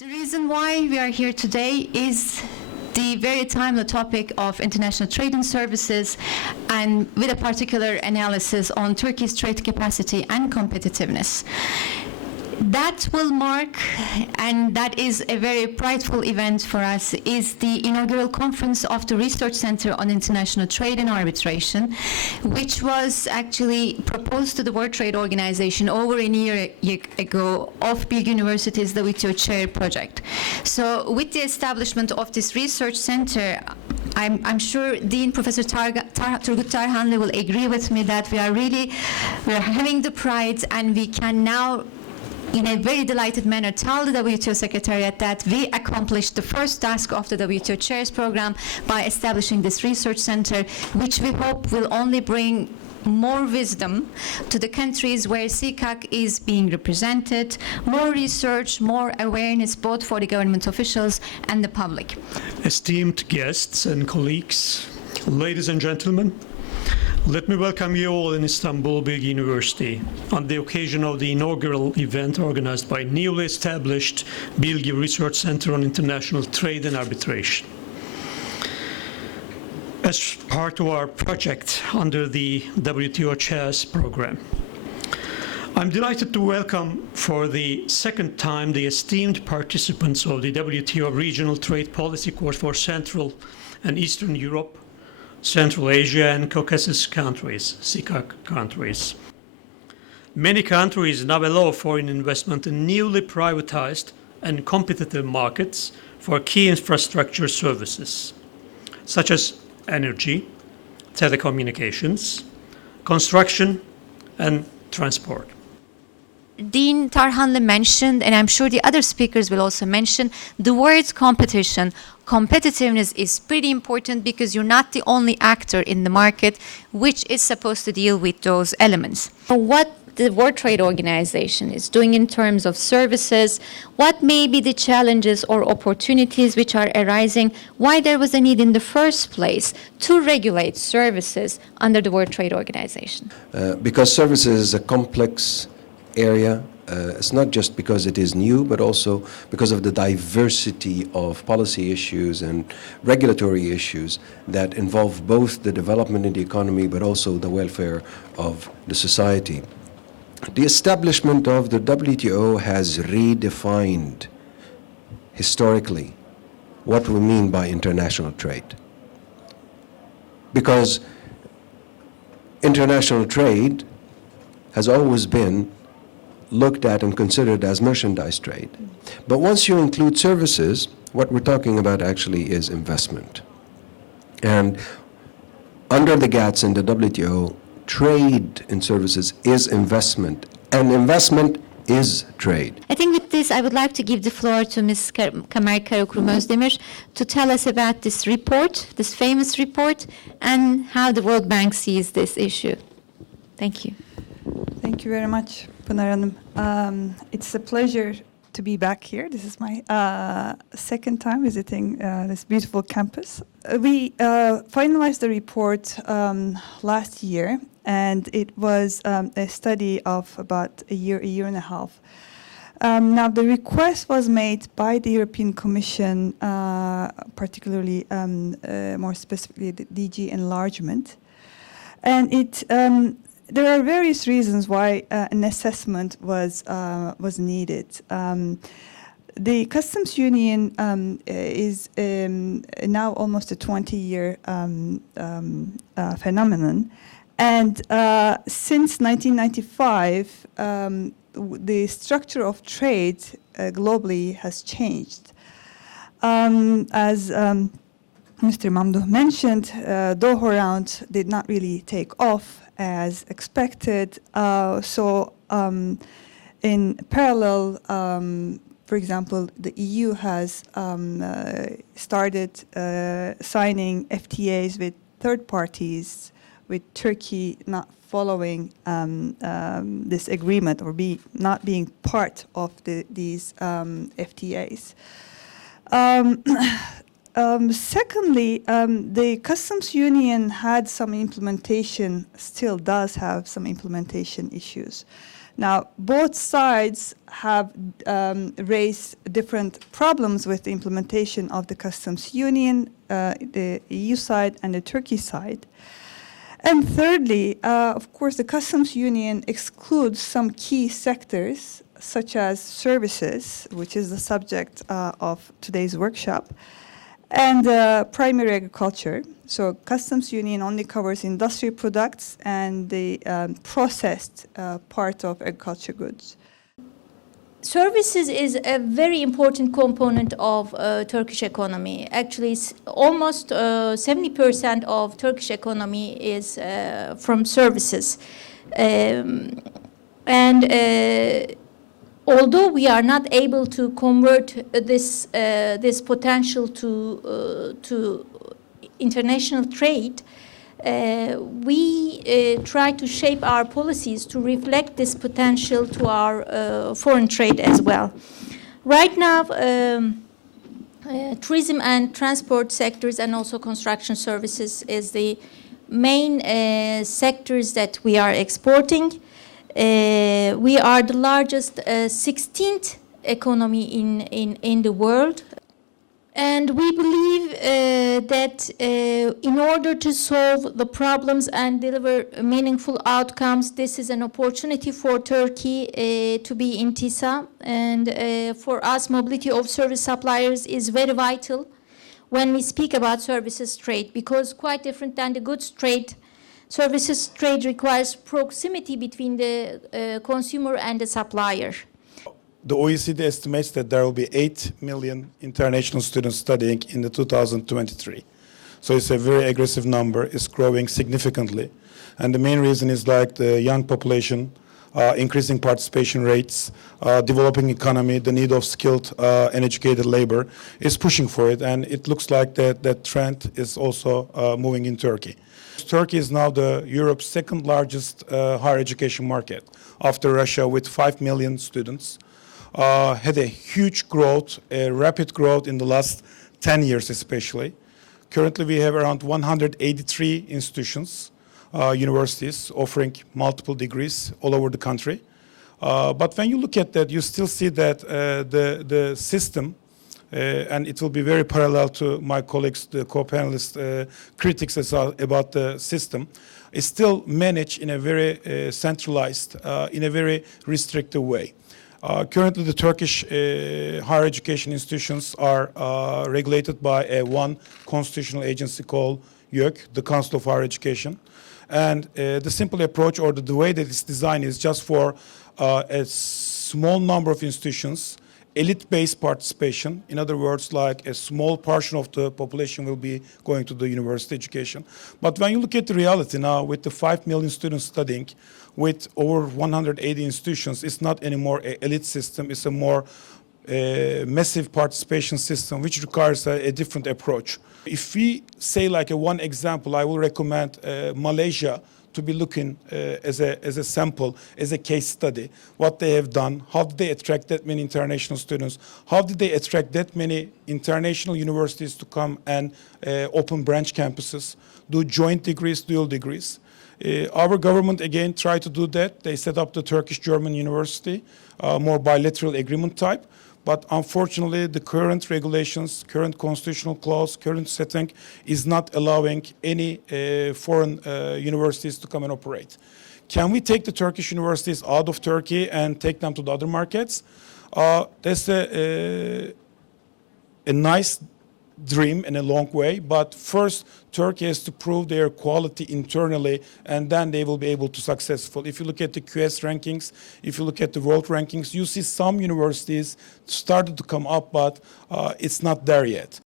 The reason why we are here today is the very timely topic of international trade and services, and with a particular analysis on Turkey's trade capacity and competitiveness. That will mark, and that is a very prideful event for us, is the inaugural conference of the Research Center on International Trade and Arbitration, which was actually proposed to the World Trade Organization over a year ago of Bilgi University's WTO Chair project. So with the establishment of this research center, I'm sure Dean Professor Turgut Tarhanlı will agree with me that we are having the pride, and we can now in a very delighted manner tell the WTO Secretariat that we accomplished the first task of the WTO Chairs Program by establishing this research center, which we hope will only bring more wisdom to the countries where CCAC is being represented, more research, more awareness both for the government officials and the public. Esteemed guests and colleagues, ladies and gentlemen, let me welcome you all in Istanbul, Bilgi University, on the occasion of the inaugural event organized by newly established Bilgi Research Center on International Trade and Arbitration. As part of our project under the WTO Chairs program, I'm delighted to welcome for the second time the esteemed participants of the WTO Regional Trade Policy Course for Central and Eastern Europe, Central Asia and Caucasus countries, CCAC countries. Many countries now allow foreign investment in newly privatized and competitive markets for key infrastructure services, such as energy, telecommunications, construction, and transport. Dean Tarhanlı mentioned, and I'm sure the other speakers will also mention, the word competition. Competitiveness is pretty important because you're not the only actor in the market which is supposed to deal with those elements. What the World Trade Organization is doing in terms of services, what may be the challenges or opportunities which are arising, why there was a need in the first place to regulate services under the World Trade Organization? Because services is a complex area. It's not just because it is new, but also because of the diversity of policy issues and regulatory issues that involve both the development in the economy, but also the welfare of the society. The establishment of the WTO has redefined historically what we mean by international trade. Because international trade has always been looked at and considered as merchandise trade. But once you include services, what we're talking about actually is investment. And under the GATS and the WTO, trade in services is investment, and investment is trade. I think with this, I would like to give the floor to Ms. Kamer Karakurum Özdemir to tell us about this report, this famous report, and how the World Bank sees this issue. Thank you. Thank you very much, Pınar Hanım. It's a pleasure to be back here. This is my second time visiting this beautiful campus. We finalized the report last year, and it was a study of about a year and a half. Now, the request was made by the European Commission, particularly, more specifically, the DG Enlargement, and it there are various reasons why an assessment was needed. The customs union is now almost a 20-year phenomenon, and since 1995, the structure of trade globally has changed. As Mr. Mamdouh mentioned, Doha round did not really take off as expected. In parallel, for example, the EU has started signing FTAs with third parties, with Turkey not following this agreement or not being part of these FTAs. Secondly, the customs union had some implementation, still does have some implementation issues. Now, both sides have raised different problems with the implementation of the customs union, the EU side and the Turkey side. And thirdly, of course, the customs union excludes some key sectors, such as services, which is the subject of today's workshop, and primary agriculture. So customs union only covers industrial products and the processed part of agriculture goods. Services is a very important component of Turkish economy. Actually, almost 70% of Turkish economy is from services. Although we are not able to convert this potential to international trade, we try to shape our policies to reflect this potential to our foreign trade as well. Right now, tourism and transport sectors and also construction services is the main sectors that we are exporting. We are the largest 16th economy in the world. And we believe that in order to solve the problems and deliver meaningful outcomes, this is an opportunity for Turkey to be in TISA. And for us, mobility of service suppliers is very vital when we speak about services trade, because quite different than the goods trade, services trade requires proximity between the consumer and the supplier. The OECD estimates that there will be 8 million international students studying in the 2023. So it's a very aggressive number. It's growing significantly. And the main reason is like the young population, increasing participation rates, developing economy, the need of skilled and educated labor is pushing for it. And it looks like that trend is also moving in Turkey. Turkey is now Europe's second largest higher education market after Russia, with 5 million students. Had a huge growth, a rapid growth in the last 10 years especially. Currently we have around 183 institutions, universities offering multiple degrees all over the country. But when you look at that, you still see that the system, and it will be very parallel to my colleagues, the co-panelists' critics about the system, is still managed in a very centralized, in a very restrictive way. Currently, the Turkish higher education institutions are regulated by one constitutional agency called YÖK, the Council of Higher Education. And the simple approach, or the way that it's designed, is just for a small number of institutions, elite-based participation. In other words, like a small portion of the population will be going to the university education. But when you look at the reality now, with the 5 million students studying, with over 180 institutions, it's not anymore an elite system, it's a more massive participation system, which requires a different approach. If we say like one example, I will recommend Malaysia to be looking as a sample, as a case study, what they have done, how did they attract that many international students, how did they attract that many international universities to come and open branch campuses, do joint degrees, dual degrees. Our government, again, tried to do that. They set up the Turkish-German University, more bilateral agreement type. But unfortunately, the current regulations, current constitutional clause, current setting is not allowing any foreign universities to come and operate. Can we take the Turkish universities out of Turkey and take them to the other markets? That's a nice dream in a long way, but first Turkey has to prove their quality internally, and then they will be able to successful. If you look at the QS rankings, if you look at the world rankings, you see some universities started to come up, but it's not there yet.